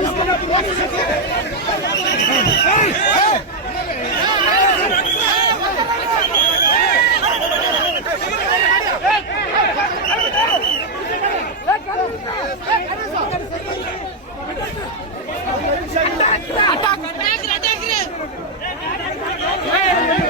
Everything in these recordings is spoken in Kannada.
Attack! Ei, ei, ei!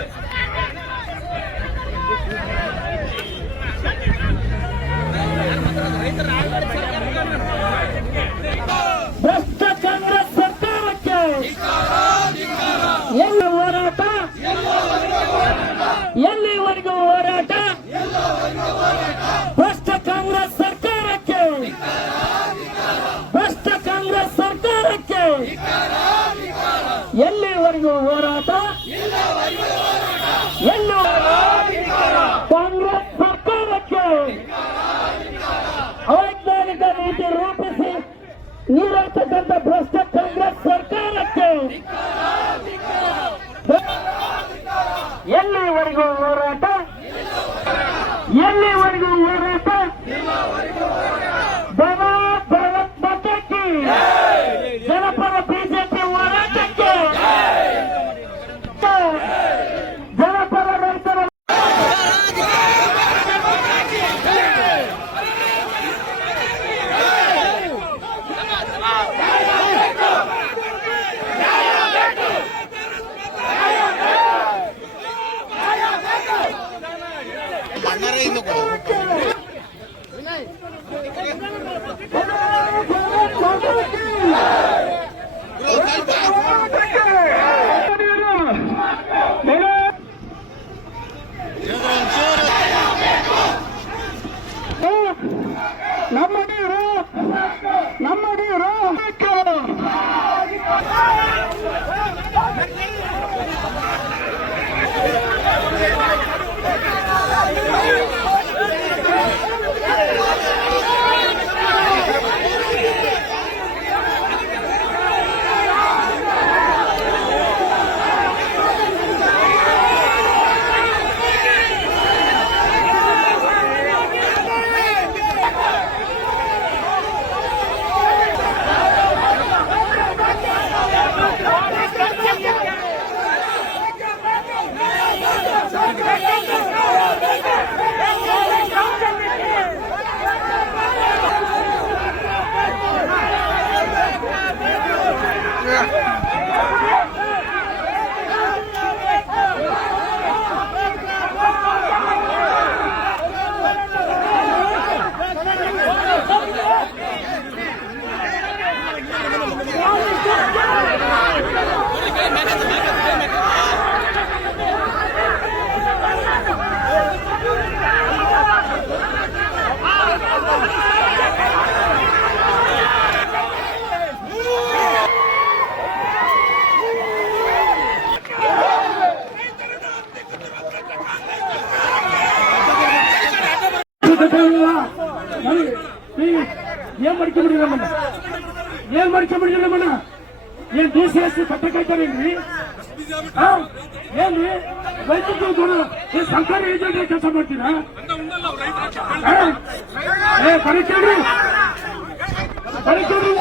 ಅವೈಜ್ಞಾನಿಕ ನೀತಿ ರೂಪಿಸಿ ನೀಡತಕ್ಕಂಥ ಏನ್ ಮಾಡ್ಕೊಂಬಿಡಿ ನಮ್ಮನ್ನ ಏನ್ ಮಾಡ್ಕೊಂಬಿಡಿ ನಮ್ಮನ್ನ ಏನ್ ಡಿ ಸಿ ಎಸ್ ಕಟ್ಟ ಕಾಯ್ತಾರೇನ್ರಿ? ಏನ್ರಿ? ವೈದ್ಯಕೀಯ ಗುಣ ಏನ್ ಸರ್ಕಾರಿ ಏಜೆಂಟ್ ಕೆಲಸ ಮಾಡ್ತೀರಾ? ಏ ಬರೀತೀರಿ ಬರೀತೀರಿ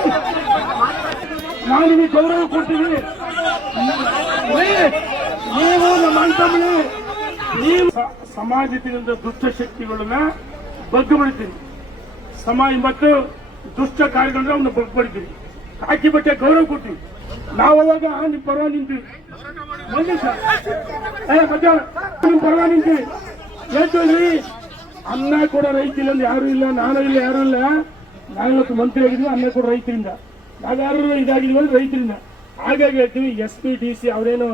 ನಾವು ನಿಮಗೆ ಗೌರವ ಕೊಡ್ತೀವಿ ನೀವು ನಮ್ಮ ಅಣ್ತಮ್ಮನೇ ನೀವು ಸಮಾಜದಿಂದ ದುಷ್ಟ ಶಕ್ತಿಗಳನ್ನ ಬಗ್ಗು ಸಮಯ ಸಮಾಜ ಮತ್ತು ದುಷ್ಟ ಕಾರ್ಯಗಳನ್ನ ಅವನ್ನ ಬಗ್ಗು ಬಿಡ್ತೀರಿ ಹಾಕಿ ಬಟ್ಟೆ ಗೌರವ ಕೊಡ್ತೀವಿ ನಾವು ಅವಾಗ ನಿಮ್ ಪರವಾಗಿ ನಿಂತೀವಿ ನಿಮ್ ಪರವಾಗಿ ನಿಂತೀವಿ ಅನ್ನ ಕೂಡ ರೈತಿಲ್ಲ ಯಾರು ಇಲ್ಲ, ನಾನು ಇಲ್ಲ, ಯಾರು ಇಲ್ಲ. ನಾವಿವತ್ತು ಮಂತ್ರಿ ಆಗಿದ್ವಿ, ಅನ್ನ ಕೂಡ ರೈತರಿಂದ ನಾವ್ಯಾರು ಇದಾಗಿದ್ವಿ ಅಂದ್ರೆ ರೈತರಿಂದ ಹಾಗಾಗಿ ಹೇಳ್ತೀವಿ ಎಸ್ ಪಿ ಡಿ ಸಿ ಅವರೇನು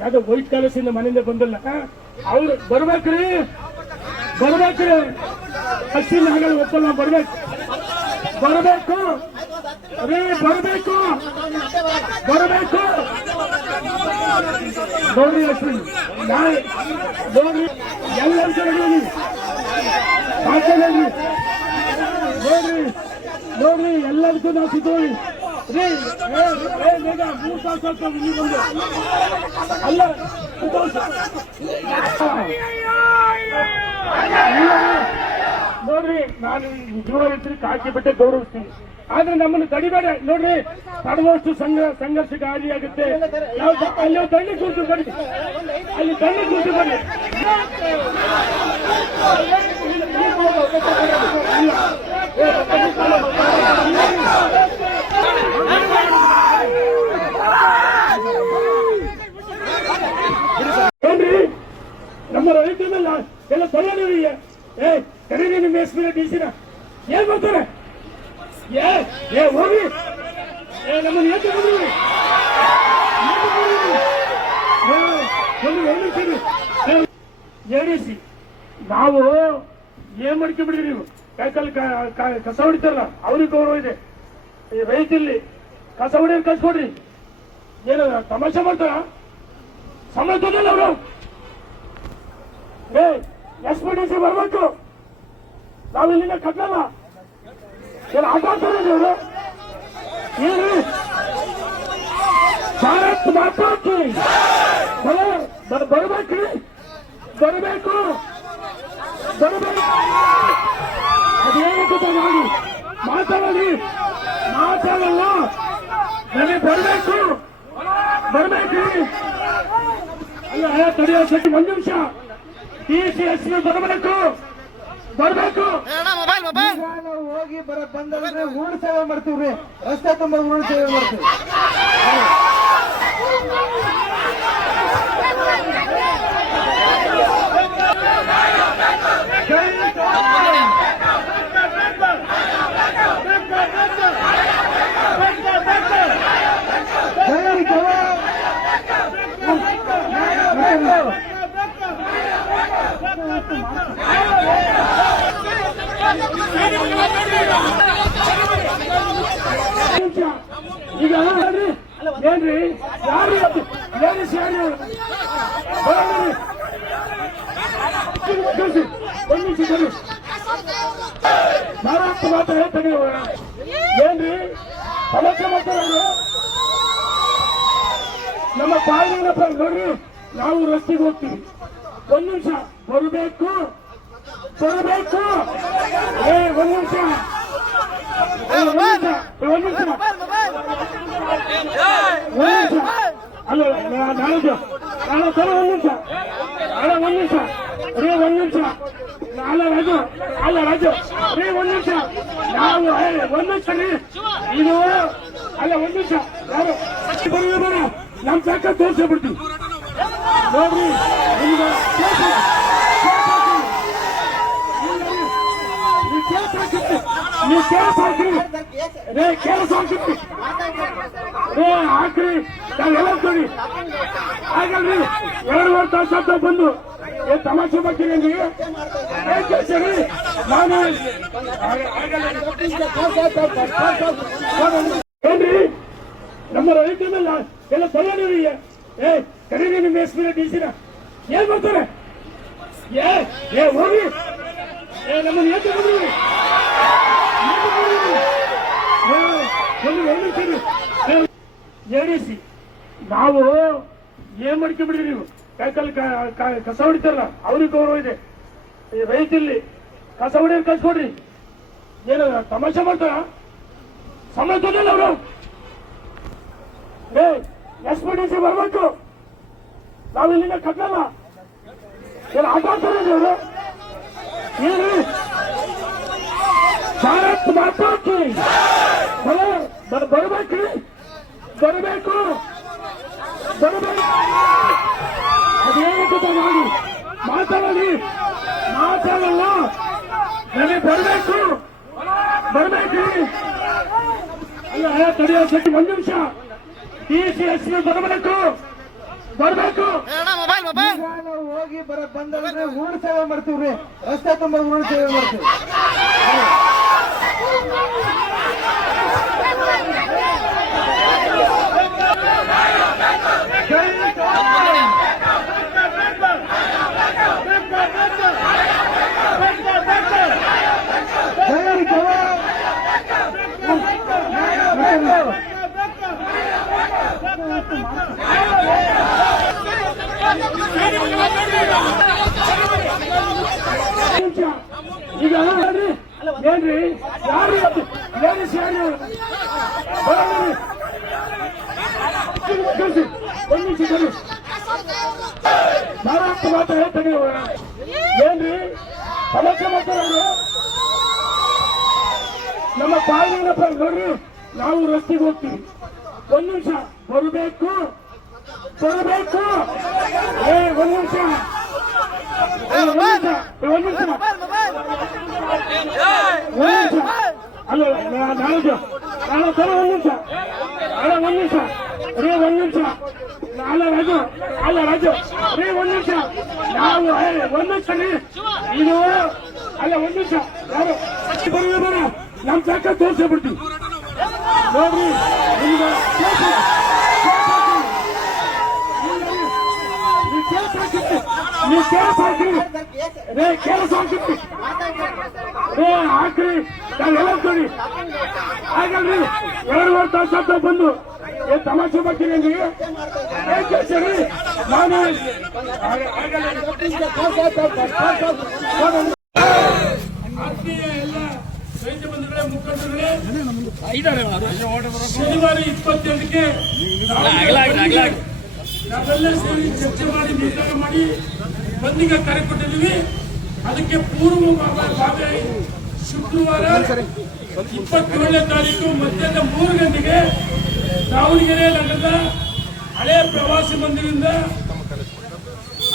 ಯಾವ್ದೋ ವೈಟ್ ಕಾಲೇಜಿಂದ ಮನೆಯಿಂದ ಬಂದಿಲ್ಲ. ಅವ್ರು ಬರ್ಬೇಕ್ರಿ. ಬರ್ಬೇಕ್ರಿ ಹಸಿನ ಹಾಗಾಗಿ ಒಪ್ಪಲ್ಲ ಬರ್ಬೇಕು ಬರಬೇಕು ಅದೇ ಬರಬೇಕು ಬರಬೇಕು ನೋಡ್ರಿ ಲಕ್ಷ್ಮಿ ನಾಳೆ ನೋಡ್ರಿ ಎಲ್ಲರ ಕಡೆ ಮಾತಾಡಿ ನೋಡ್ರಿ ನೋಡ್ರಿ ಎಲ್ಲದಕ್ಕೂ ನಾವು ಸಿದ್ಧವಿ ರೀ ಏ, ಏ, ಬೇಗ ಮೂರು ತಾಸು ಆಗ್ತಾವ ಇಲ್ಲಿ ಬಂದು ಅಲ್ಲ ಮೂರು ತಾಸು. ಇಲ್ಲ. ನೋಡ್ರಿ, ನಾನು ನಿಜವಾಗಿರ್ತೀನಿ ಕಾಕಿ ಬಟ್ಟೆ ಗೌರವಿಸ್ತೀನಿ. ಆದ್ರೆ ನಮ್ಮನ್ನು ತಡಿಬೇಡ. ನೋಡ್ರಿ, ತಡವಷ್ಟು ಸಂಘ ಸಂಘರ್ಷಕ್ಕೆ ಆಗುತ್ತೆ. ನಾವು ತ- ಅಲ್ಲಿ ತಳ್ಳಿ ಕೂತು ಬನ್ನಿ. ಅಲ್ಲಿ ತಳ್ಳಿ ಕೂತು ಬನ್ನಿ ನಮ್ಮ ರೈತರಲ್ಲ ಎಲ್ಲ ತೊಗೊಳ್ಳಿ ಏ ಕರೀರಿ ನಿಮ್ಮ ಎಸ್ ಪಿ ಡಿ ಸಿನ ಏನ್ ಮಾಡ್ತಾರೆ ಏ ಏ ಹೋಗಿ ಏ ನಮ್ಮನ್ನ ಏಕೆ ಬಂದ್ರಿ ಎಡಿಸಿ ನಾವು ಏನ್ ಮಾಡ್ಕೊಂಡ್ಬಿಡ್ರಿ ನೀವು ಕೈಕಲ್ ಕಸ ಹೊಡಿತಾರಲ್ಲ, ಅವ್ರಿಗೆ ಗೌರವ ಇದೆ. ಈ ರೈತಿಲ್ಲಿ ಕಸ ಹೊಡಿಯೋರು ಕಳ್ಸಿಕೊಡ್ರಿ ಏನು, ತಮಾಷೆ ಮಾಡ್ತಾರ? ಸಮಸ್ಯೆ ತೊಂದಿಲ್ಲ ಅವರು. ಏ ಎಸ್ ಪಿ ಡಿ ಸಿ ಬರ್ಬೇಕು. ನಾವು ಇಲ್ಲಿಂದ ಕಟ್ಟಲ್ಲ. ಏನು ಆಟ ಆಡ್ತಾರೆ ಅವರು? ಏನು ಭಾರತ್ ಮಾತಾಡ್ತಿ ಬರ್ಬೇಕ್ರಿ. ಬರಬೇಕು. ಬರಬೇಕು. ಅದೇನು ಮಾಡಿ ಮಾತಾಡಲಿ. ಮಾತಾಡಲ್ಲ. ನನಗೆ ಬರಬೇಕು. ಬರಬೇಕು. ಅಲ್ಲ ತಡೆಯೋ ಸತಿ ಒಂದು ನಿಮಿಷ. ಟಿ ಸಿ ಎಸ್ ಬರಬೇಕು ಬರಬೇಕು ನಾವು ಹೋಗಿ ಬರ ಬಂದ್ರೆ ಊರ್ ಸೇವೆ ಮಾಡ್ತೀವ್ರಿ. ರಸ್ತೆ ತುಂಬ ಊರ್ ಸೇವೆ ಮಾಡ್ತೀವಿ. ಜೈ ಜವಾನ್! ನಿಮಿಷ. ಈಗ ನೋಡ್ರಿ ಏನ್ರಿ ಯಾರು ಲೇಡೀಸ್ ಯಾರು ಬರೋದ್ರಿ ಕಳ್ಸಿ ಒಂದು ನಿಮಿಷ ಬರ್ರಿ ಭಾರತ ನಮ್ಮ ನಾವು ರಸ್ತೆಗೆ ಹೋಗ್ತೀವಿ. ಒಂದ್ ನಿಮಿಷ, ಬರಬೇಕು ಬರಬೇಕು. ಏ, ಒಂದ್ ನಿಮಿಷ. ಒಂದ್ ನಿಮಿಷ ಒಂದ್ ನಿಮಿಷ. ಅಲ್ಲ, ನಾ- ನಾಳೆದು ನಾಳೆ ಸರ ಒಂದ್ ನಿಮಿಷ. ನಾಳೆ ಒಂದ್ ನಿಮಿಷ. ರೇ, ಒಂದ್ ನಿಮಿಷ. ರಾಜು. ಅಲ್ಲ ರಾಜು. ರೇ, ಒಂದ್ ನಿಮಿಷ. ನಾವು ಒಂದ್ ನಿಮಿಷ ಇದು ಅಲ್ಲ, ಒಂದ್ ನಿಮಿಷ. ಯಾರು? ಬರೀ ಬರ ನಮ್ ನೋಡ್ರಿ. ನೀವು ಕೇಸ್ ಹಾಕ್ರಿ ನೀವು ರೇ ಕೇಸ್ ಹಾಕಿತ್ತು ರೇ ಹಾಕ್ರಿ ನಾವೆಲ್ಲ ಕೊಡಿ ಹಾಗಲ್ರಿ ಎರಡುವರೆ ತಾಸು ಅಂತ ಬಂದು ಏ ತಮಾಷೆ ಮಾಡ್ತೀನಿ ಅಂದ್ರೆ ಏನ್ ಕೇಳ್ತೀರಿ ನಾನು ಏನ್ರಿ ನಮ್ಮ ರೈತರಲ್ಲ ಎಲ್ಲ ಸರಿಯಾಗಿ ಏ ಕರೀರಿ ನಿಮ್ಮ ಹೆಸರು ಡಿ ಏನ್ ಮಾಡ್ತಾರೆ? ಏ ಏ ಹೋಗಿ ಏ, ನಮ್ಮನ್ನ ಏನ್ ಬಂದ್ರಿ ಎಡಿಸಿ ನಾವು ಏನ್ ಮಾಡ್ಕೊಂಡ್ಬಿಡ್ರಿ ನೀವು? ಕೈಕಲ್ ಕಸ ಹೊಡಿತಾರಲ್ಲ, ಅವ್ರಿಗೆ ಗೌರವ ಇದೆ. ಈ ರೈತಿಲ್ಲಿ ಕಸ ಹೊಡಿಯೋರು ಕಳ್ಸ್ಕೊಡ್ರಿ. ಏನು, ತಮಾಷೆ ಮಾಡ್ತಾರ? ಸಮಯ ತೊಂದಿಲ್ಲ ಅವರು ಎಸ್ ಪಿ ಡಿ ಸಿ ಬರ್ಬೇಕು. ನಾವು ಇಲ್ಲಿಂದ ಕಟ್ಟಲ್ಲ. ಏನು ಆಟ ಆಡ್ತಾರೆ ಇವರು ಏನು ಭಾರತ್ ಮಾತಾಡ್ತಿ ಬರಬೇಕ್ರಿ ಬರಬೇಕು. ಬರಬೇಕು. ಅದೇನು ಮಾತಾಡಲಿ. ಮಾತಾಡಲ್ಲ. ನನಗೆ ಬರಬೇಕು. ಬರಬೇಕ್ರಿ ಅಲ್ಲ ತಡೆಯೋ ಶಕ್ತಿ ಒಂದು ನಿಮಿಷ. ಡಿ ಸಿ, ಎಸ್ ಬರಬೇಕು. ನಾವು ಹೋಗಿ ಬರ ಬಂದ್ರೆ ಊರ್ ಸೇವೆ ಮಾಡ್ತೀವ್ರಿ. ರಸ್ತೆ ತುಂಬ ಊರ್ ಸೇವೆ ಮಾಡ್ತೀವಿ ಜೈ ಜವಾನ್! ಜೈ ಜವಾನ್! ನಿಮಿಷ ಈಗ ಹೇಳ್ರಿ ಏನ್ರಿ ಯಾರು ಲೇಡೀಸ್ ಯಾರು ಬರೋದ್ರಿ ಕಳ್ಸಿ ಒಂದು ಮಾತು ಹೇಳ್ತೀನಿ ಏನ್ರಿ? ಸಮಸ್ಯೆ ಮಾಡ್ತಾರವ್ರು ನಮ್ಮ ಪಾಲ್ಗೊಂಡಪ್ಪ ನೋಡ್ರಿ, ನಾವು ರಸ್ತೆಗೆ ಹೋಗ್ತೀವಿ. ಒಂದ್ ನಿಮಿಷ, ಬರಬೇಕು? ಬರಬೇಕು? ಏ, ಒಂದ್ ನಿಮಿಷ. ಒಂದ್ ನಿಮಿಷ. ಒಂದ್ ನಿಮಿಷ. ಒಂದ್ ನಿಮಿಷ. ಅಲ್ಲ ನಾ- ನಾಳೆದು ನಾಳೆ ಒಂದ್ ನಿಮಿಷ. ಅಲ್ಲ, ಒಂದ್ ನಿಮಿಷ. ರೇ ಒಂದ್ ನಿಮಿಷ. ಅಲ್ಲ ರಾಜು ಅಲ್ಲ ರಾಜು. ರೇ ಒಂದ್ ನಿಮಿಷ. ನಾವು ಒಂದ್ ನಿಮಿಷ ರೀ ಇದು ಅಲ್ಲ, ಒಂದ್ ನಿಮಿಷ. ಯಾರು? ಬರೀ, ಬರ ನಮ್ ಜಾಕ ತೋರ್ಸೇ ನೋಡ್ರಿ ಹಾಕಿ. ನೀವು ಕೇಸ್ ಹಾಕಿತ್ತು ನೀವು ಕೇಸ್ ಹಾಕಿ ರೇ ಕೇಸ್ ಹಾಕಿತ್ತು ಏ, ಹಾಕ್ರಿ. ನಾವೆಲ್ಲ ಕೊಡಿ ಹಾಗಲ್ರಿ ಎರಡು ವರ್ಷ ಬಂದು. ಏ ತಮಾಷೆ ಕೇಳ್ಸರಿ ನಾನು? ಆತ್ಮೀಯ ಎಲ್ಲ ರೈತ ಬಂಧುಗಳೇ ಮುಖಂಡರುಗಳೇ ಶನಿವಾರ ಇಪ್ಪತ್ತೆಂಟಕ್ಕೆ ನಾವೆಲ್ಲ ಸೇರಿ ಚರ್ಚೆ ಮಾಡಿ ನಿರ್ಧಾರ ಮಾಡಿ ಬಂದಿಗೆ ಕರೆ ಕೊಟ್ಟಿದ್ದೀವಿ. ಅದಕ್ಕೆ ಪೂರ್ವ ಭಾಗ ಶುಕ್ರವಾರ ಇಪ್ಪತ್ತೇಳನೇ ತಾರೀಕು ಮಧ್ಯಾಹ್ನ ಮೂರು ಗಂಟೆಗೆ ದಾವಣಗೆರೆ ನಗರದ ಹಳೆ ಪ್ರವಾಸಿ ಮಂದಿರದಿಂದ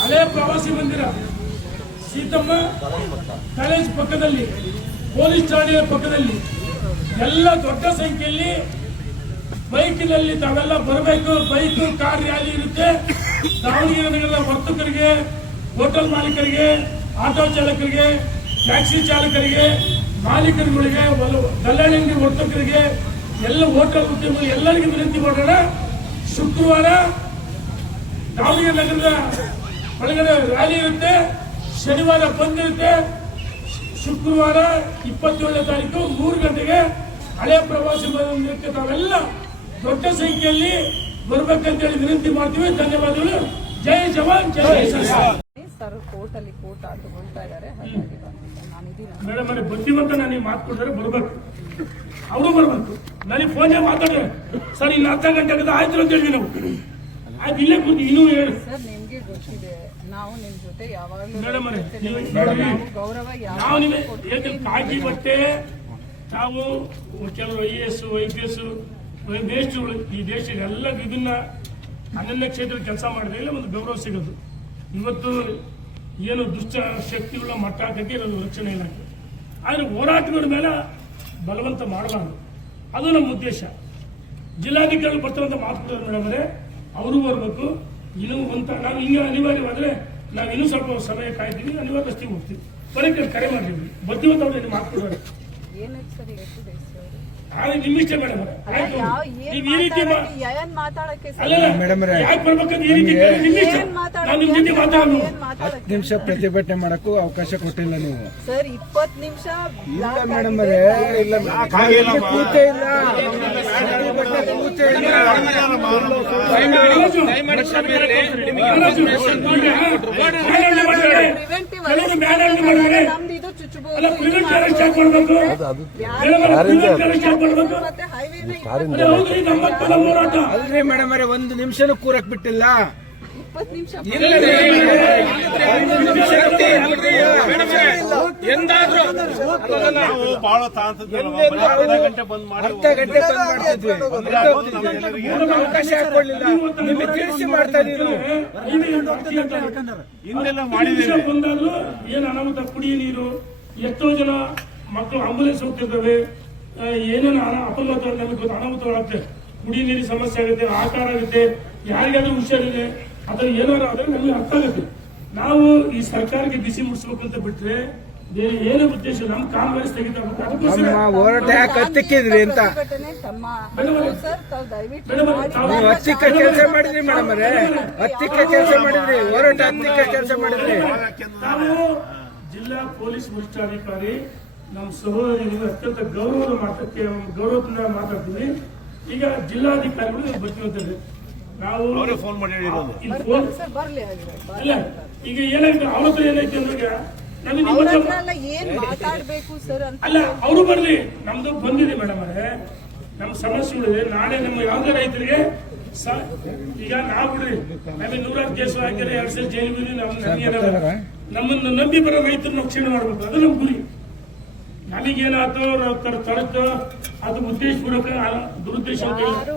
ಹಳೆ ಪ್ರವಾಸಿ ಮಂದಿರ ಸೀತಮ್ಮ ಕಾಲೇಜ್ ಪಕ್ಕದಲ್ಲಿ, ಪೊಲೀಸ್ ಠಾಣೆಯ ಪಕ್ಕದಲ್ಲಿ ಎಲ್ಲ ದೊಡ್ಡ ಸಂಖ್ಯೆಯಲ್ಲಿ ಬೈಕಿನಲ್ಲಿ ತಾವೆಲ್ಲ ಬರಬೇಕು. ಬೈಕ್, ಕಾರ್ ರ್ಯಾಲಿ ಇರುತ್ತೆ, ದಾವಣಗೆರೆ ನಗರದ ವರ್ತಕರಿಗೆ, ಹೋಟೆಲ್ ಮಾಲೀಕರಿಗೆ, ಆಟೋ ಚಾಲಕರಿಗೆ, ಟ್ಯಾಕ್ಸಿ ಚಾಲಕರಿಗೆ, ಮಾಲೀಕರುಗಳಿಗೆ ಕಲ್ಯಾಣಿ ವರ್ತಕರಿಗೆ ಎಲ್ಲ ಹೋಟೆಲ್ ಉದ್ಯಮ ಎಲ್ಲರಿಗೂ ವಿನಂತಿ ಮಾಡೋಣ ಶುಕ್ರವಾರ ದಾವಣಗೆರೆ ನಗರದ ಒಳಗಡೆ ರ್ಯಾಲಿ ಇರುತ್ತೆ. ಶನಿವಾರ ಬಂದಿರುತ್ತೆ. ಶುಕ್ರವಾರ ಇಪ್ಪತ್ತೇಳನೇ ತಾರೀಕು ಮೂರು ಗಂಟೆಗೆ ಹಳೆ ಪ್ರವಾಸಿ ಮಂದಿರಕ್ಕೆ ತಾವೆಲ್ಲ ದೊಡ್ಡ ಸಂಖ್ಯೆಯಲ್ಲಿ ಬರ್ಬೇಕಂತೇಳಿ ವಿನಂತಿ ಮಾಡ್ತೀವಿ. ಧನ್ಯವಾದಗಳು. ಜೈ ಜವಾನ್ ಜೈ ಕಿಸಾನ್. ಸರ್ ಕೋರ್ಟಲ್ಲಿ ಕೋರ್ಟ್ ತಗೊಳ್ತಾ ಇದ್ದಾರೆ ಮೇಡಮ್ ಅವರೇ ಬುದ್ಧಿವಂತ ನನಗೆ ಮಾತು ಕೊಡಿದ್ರೆ ಬರ್ಬೇಕು. ಅವರು ಬರ್ಬೇಕು. ನನಗೆ ಫೋನೇ ಮಾತಾಡ್ರೆ ಸರ್ ಇನ್ನು ಅರ್ಧ ಗಂಟೆ ಆಗದ ಆಯ್ತು ಅಂತ ಹೇಳಿ ನಾವು. ಆಯ್ತು ಇಲ್ಲೇ ಕೂತು ಇನ್ನೂ ಹೇಳಿ. ಸರ್ ನಿಮಗೆ ಗೊತ್ತಿದೆ. ನಾವು ನಿಮ್ಮ ಜೊತೆ ಯಾವಾಗಲೂ ಮೇಡಮ್. ನೀವು. ನಾವು ಗೌರವ ನಾವು ನಿಮಗೆ ಏಕೆ ಕಾಕಿ ಬಟ್ಟೆ ತಾವು ಕೆಲವು I S I P S ದೇಶಗಳು ಈ ದೇಶದ ಎಲ್ಲ ವಿಭಿನ್ನ ಅನನ್ಯ ಕ್ಷೇತ್ರ ಕೆಲಸ ಮಾಡಿದ್ರೆ ಒಂದು ಗೌರವ ಸಿಗೋದು. ಇವತ್ತು ಏನು ದುಷ್ಟ ಶಕ್ತಿಗಳ ಮಟ್ಟ ಹಾಕಕ್ಕೆ ಇರೋದು ರಕ್ಷಣೆ ಇಲಾಖೆ. ಆದರೆ ಹೋರಾಟಗಳ ಮೇಲೆ ಬಲವಂತ ಮಾಡಬಾರ್ದು. ಅದು ನಮ್ಮ ಉದ್ದೇಶ. ಜಿಲ್ಲಾಧಿಕಾರಿಗಳು ಬರ್ತಾರಂತ ಮಾತುಕತೆ ಅವರೇ ಅವರು ಬರಬೇಕು, ಇನ್ನೂ ಒಂಥರ, ನಾವು ಹಿಂಗೆ ಅನಿವಾರ್ಯವಾದರೆ ನಾವು ಇನ್ನೂ ಸ್ವಲ್ಪ ಸಮಯ ಕಾಯ್ತೀವಿ ಅನಿವಾರ್ಯಸ್ತಿಗೆ ಹೋಗ್ತೀವಿ. ಬರೀ ಕರೆ ಮಾಡಿದ್ವಿ ಬರ್ತೀವಿ ಅಂತ ಅವ್ರು ಮಾತುಕೊಡೋರು ಏನಕ್ಕೆ ಮೇಡಮ್ ನೀವು ಈ ರೀತಿ ಯಾಕೆ ಬರ್ಬೇಕಂತ ಈ ನಾನು ನಿಮ್ ಜೊತೆ ಮಾತಾಡೋದು ನಿಮಿಷ ಪ್ರತಿಭಟನೆ ಮಾಡಕ್ಕೂ ಅವಕಾಶ ಕೊಟ್ಟಿಲ್ಲ ನೀವು ಸರ್ ಇಪ್ಪತ್ ನಿಮಿಷ ಇಲ್ಲ ಮೇಡಮ್ ಅವರೇ ಇಲ್ಲ ಕೂತೇ ಇಲ್ಲ ಪ್ರತಿಭಟನೆ ಕೂತೇ ಇಲ್ಲ ಪ್ರಿವೆಂಟಿವ್ ಮೇಡಮ್ ಒಂದು ನಿಮಿಷನೂ ಕೂರಕ್ ಬಿಟ್ಟಿಲ್ಲ. ನಿಮಿಷ ಎಂದಾದ್ರೂ ಬಹಳ ಅರ್ಧ ಗಂಟೆ ಬಂದ್ ಮಾಡಿ ಅರ್ಧ ಗಂಟೆ ಬಂದ್ ಮಾಡ್ತಿದ್ವಿ ಮೂರು ಅವಕಾಶ ಹಾಕೊಳ್ಳಿಲ್ಲ ನಿಮಗೆ ತಿಳಿಸಿ ಮಾಡ್ತಾ ಇದೀವಿ ಹಿಂದೆಲ್ಲ ನಿಮಿಷ ಮಾಡಿದ್ದೇವೆ ಬಂದಾದ್ರು ಏನು ಅನಾಹುತ ಕುಡಿಯ ನೀರು ಎಷ್ಟೋ ಜನ ಮಕ್ಕಳು ಆಂಬುಲೆನ್ಸ್ ಹೋಗ್ತಿರ್ತವೆ ಏನೇನು ಅಪಘಾತ ನಮಗೆ ಗೊತ್ತು ಅನಾಹುತಗಳಾಗುತ್ತೆ ಕುಡಿ ನೀರಿನ ಸಮಸ್ಯೆ ಆಗುತ್ತೆ ಆಕಾರ ಆಗುತ್ತೆ ಯಾರಿಗಾದ್ರೂ ಹುಷಾರಿದೆ ಅಥವಾ ಏನಾದ್ರು ಆದ್ರೆ ನಮಗೆ ಅರ್ಥ ಆಗುತ್ತೆ. ನಾವು ಈ ಸರ್ಕಾರಕ್ಕೆ ಬಿಸಿ ಮುಡಿಸ್ಬೇಕು ಅಂತ ಬಿಟ್ರೆ ಬೇರೆ ಏನೋ ಉದ್ದೇಶ? ನಮ್ಮ ಕಾಂಗ್ರೆಸ್ ಸ್ಥಗಿತ ಹೋರಾಟ ಯಾಕೆ ಹತ್ತಿಕ್ಕಿದ್ರಿ ಅಂತ. ಹತ್ತಿಕ್ಕ ಕೆಲಸ ಮಾಡಿದ್ರಿ ಮೇಡಮ್ ಅವರೇ. ಹತ್ತಿಕ್ಕ ಕೆಲಸ ಮಾಡಿದ್ರಿ ಹೋರಾಟ ಹತ್ತಿಕ್ಕ ಕೆಲಸ ಮಾಡಿದ್ರಿ. ನಾವು ಜಿಲ್ಲಾ ಪೊಲೀಸ್ ವರಿಷ್ಠಾಧಿಕಾರಿ ನಮ್ಮ ಸಹೋದರಿಗೆ ಅತ್ಯಂತ ಗೌರವ ಮಾತಕ್ಕೆ ಗೌರವದಿಂದ ಮಾತಾಡ್ತೀವಿ ಈಗ ಜಿಲ್ಲಾಧಿಕಾರಿಗಳು ಬರ್ತೀವಿ ನಾವು ಅವರೇ ಫೋನ್ ಮಾಡಿ ಇಲ್ಲಿ ಫೋನ್ ಸರ್ ಬರ್ಲಿ ಹಾಗಿದ್ರೆ. ಈಗ ಏನಾಯ್ತು? ಅವ್ರ ಹತ್ರ ಏನಾಯ್ತು ಅಂದ್ರೆ ನಮಗೆ ನಿಮ್ಮ ಅವ್ರ ಹತ್ರ ಹತ್ರ ಎಲ್ಲ ಏನ್ ಮಾತಾಡ್ಬೇಕು ಸರ್ ಅಂತ ಅಲ್ಲ ಅವರು ಬರ್ಲಿ. ನಮ್ದು ಬಂದಿದೆ ಮೇಡಮ್ ಅವರೇ. ನಮ್ಮ ಸಮಸ್ಯೆಗಳಿದೆ ನಾಳೆ ನಮ್ಮ ಯಾವುದೇ ರೈತರಿಗೆ ಸ- ಈಗ ನಾವು ಬಿಡ್ರಿ. ನಮಗೆ ನೂರಾರು ಕೇಸು ಹಾಕಿದ್ರೆ ಎರಡ್ ಸಲ ಜೈಲು ಬಿಡಿ ನಮ್ಮ ನಮಗೇನಲ್ಲ ನಮ್ಮನ್ನು ನಂಬಿ ಬರೋ ರೈತರನ್ನ ರಕ್ಷಣೆ ಮಾಡ್ಬೇಕು. ಅದು ನಮ್ಮ ಗುರಿ. ನಮಗೇನಾಯ್ತು? ತರ ತರತ್ತು ಅದು ಉದ್ದೇಶಪೂರ್ವಕ ದುರುದ್ದೇಶ ಅಂತ ನಾ ಹೇಳಿ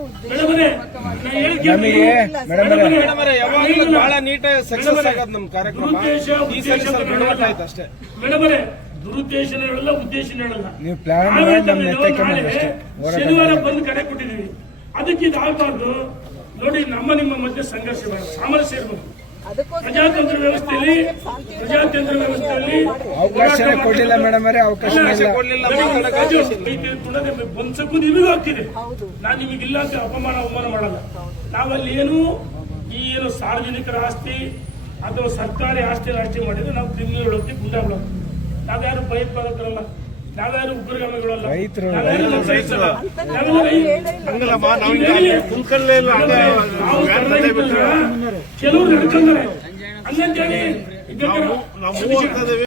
ಯಾವಾಗಲೂ. ಬಹಳ ನೀಟ್ ಸಕ್ಸಸ್ ಆಗೋದು ನಮ್ಮ ಕಾರ್ಯಕ್ರಮ. ದುರುದ್ದೇಶ ಈ ಉದ್ದೇಶ ಸಲ ಸ್ವಲ್ಪ ಆಯ್ತು ಅಷ್ಟೇ. ದುರುದ್ದೇಶನ ಹೇಳಲ್ಲ ಉದ್ದೇಶ ಹೇಳಲ್ಲ. ನೀವು ಪ್ಲಾನ್ ಶನಿವಾರ. ಬಂದು ಕರೆ ಕೊಟ್ಟಿದ್ದೀವಿ. ಅದಕ್ಕೆ ಇದಾಗಬಾರ್ದು. ನೋಡಿ ನಮ್ಮ ನಿಮ್ಮ ಮಧ್ಯೆ ಸಂಘರ್ಷ ಬೇಡ. ಸಾಮರಸ್ಯ ಇರ್ಬೇಕು. ಪ್ರಜಾತಂತ್ರ ವ್ಯವಸ್ಥೆಯಲ್ಲಿ ಪ್ರಜಾತಂತ್ರ ವ್ಯವಸ್ಥೆಯಲ್ಲಿ ಅವಕಾಶ ಕೊಡ್ಲಿಲ್ಲ ಮೇಡಮ್ ಅವರೇ ಕೊಡಲಿಲ್ಲ ಇಲ್ಲ. ಕೊಡ್ಲಿಲ್ಲ ಒಂದ್ಸಕ್ಕೂ ನಿಮಗೂ ಆಗ್ತಿದೆ. ನಾನು ನಿಮಗಿಲ್ಲ ಅಂತ ಅಪಮಾನ ಅವಮಾನ ಮಾಡಲ್ಲ. ನಾವಲ್ಲಿ ಏನು ಈ ಏನು ಸಾರ್ವಜನಿಕರ ಆಸ್ತಿ ಅಥವಾ ಸರ್ಕಾರಿ ಆಸ್ತಿ ರಾಷ್ಟ್ರೀಯ ಮಾಡಿದ್ರೆ ನಾವು ಕ್ರಿಮಿನಲ್ ಗುಂಡಾಗಳು ನಾವ್ಯಾರು ಭಯೋತ್ಪಾದಕರಲ್ಲ. ನಾವ್ಯಾರು ಉಗ್ರಗಾಮಿಗಳಲ್ಲ ರೈತರು. ನಾವ್ಯಾರು ನಕ್ಸಲೈಟ್ಸಲ್ಲ. ನಾವೆಲ್ಲ ರೈ- ಹಂಗಲ್ಲಮ್ಮ ನಾವು ಇಲ್ಲಿ ಕುಂತ್ಕೊಳ್ಳೇ ಇಲ್ಲ ಹಂಗೆ ನಾವು ವ್ಯಾನ್ ಕನ್ನಡ ತಲೆ ಬಿಟ್ಟು ಇದ್ದಾಗ ಕೆಲವರು ನಡ್ಕೊಂಡ್ರೆ ಹಂಗಂತೇಳಿ ನಾವು ನಾವು ಮೂವರ್ತದ